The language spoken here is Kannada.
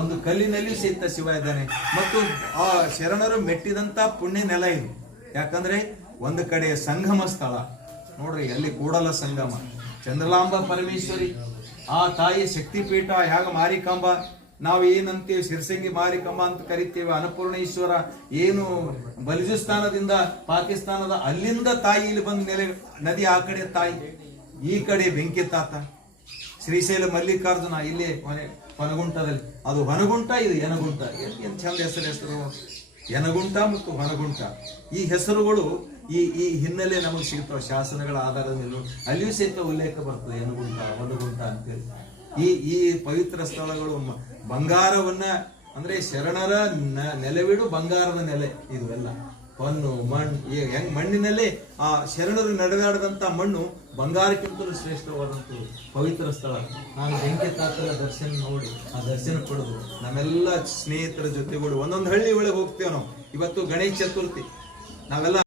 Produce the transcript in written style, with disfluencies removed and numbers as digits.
ಒಂದು ಕಲ್ಲಿನಲ್ಲಿ ಸಹಿತ ಶಿವ ಇದ್ದಾನೆ. ಮತ್ತು ಆ ಶರಣರು ಮೆಟ್ಟಿದಂತ ಪುಣ್ಯ ನೆಲ ಇದು. ಯಾಕಂದ್ರೆ ಒಂದು ಕಡೆ ಸಂಗಮ ಸ್ಥಳ ನೋಡ್ರಿ, ಅಲ್ಲಿ ಕೂಡಲ ಸಂಗಮ, ಚಂದ್ರಲಾಂಬ ಪರಮೇಶ್ವರಿ ಆ ತಾಯಿ ಶಕ್ತಿಪೀಠ. ಹೇಗ ಮಾರಿಕಾಂಬ ನಾವು ಏನಂತೀವಿ, ಶಿರ್ಸಂಗಿ ಮಾರಿಕಾಂಬ ಅಂತ ಕರಿತೀವಿ. ಅನ್ನಪೂರ್ಣೇಶ್ವರ ಏನು ಬಲಿಜಿಸ್ತಾನದಿಂದ ಪಾಕಿಸ್ತಾನದ ಅಲ್ಲಿಂದ ತಾಯಿ ಇಲ್ಲಿ ಬಂದ ನೆಲೆ ನದಿ, ಆ ಕಡೆ ತಾಯಿ, ಈ ಕಡೆ ಬೆಂಕಿ ತಾತ. ಶ್ರೀಶೈಲ ಮಲ್ಲಿಕಾರ್ಜುನ ಇಲ್ಲಿ ಹೊನಗುಂಟದಲ್ಲಿ, ಅದು ಹೊನಗುಂಟ, ಇದು ಯನಗುಂಟ. ಏನ್ ಚಂದ ಹೆಸರು ಯನಗುಂಟ ಮತ್ತು ಹೊನಗುಂಟ. ಈ ಹೆಸರುಗಳು ಈ ಹಿನ್ನೆಲೆ ನಮಗೆ ಸಿಗ್ತಾವ ಶಾಸನಗಳ ಆಧಾರದ ಮೇಲೆ. ಅಲ್ಲಿಯೂ ಸಹಿತ ಉಲ್ಲೇಖ ಬರ್ತದೆ ಯನಗುಂಟ, ಹೊನಗುಂಟ ಅಂತೇಳಿ. ಈ ಪವಿತ್ರ ಸ್ಥಳಗಳು ಬಂಗಾರವನ್ನ, ಅಂದ್ರೆ ಶರಣರ ನೆಲೆವಿಡು ಬಂಗಾರದ ನೆಲೆ. ಇದು ಎಲ್ಲ ಹೊನ್ನು ಮಣ್ಣು, ಹೆಂಗ್ ಮಣ್ಣಿನಲ್ಲಿ ಆ ಶರಣರು ನಡೆದಾಡದಂತ ಮಣ್ಣು ಬಂಗಾರಕ್ಕಿಂತಲೂ ಶ್ರೇಷ್ಠವಾದಂತ ಪವಿತ್ರ ಸ್ಥಳ. ನಾವು ಬೆಂಕಿ ತಾತನ ದರ್ಶನ ನೋಡಿ, ಆ ದರ್ಶನ ಪಡೆದು ನಮ್ಮೆಲ್ಲ ಸ್ನೇಹಿತರ ಜೊತೆಗೂಡಿ ಒಂದೊಂದು ಹಳ್ಳಿ ಒಳಗೆ ಹೋಗ್ತೇವೆ ನಾವು. ಇವತ್ತು ಗಣೇಶ ಚತುರ್ಥಿ, ನಾವೆಲ್ಲ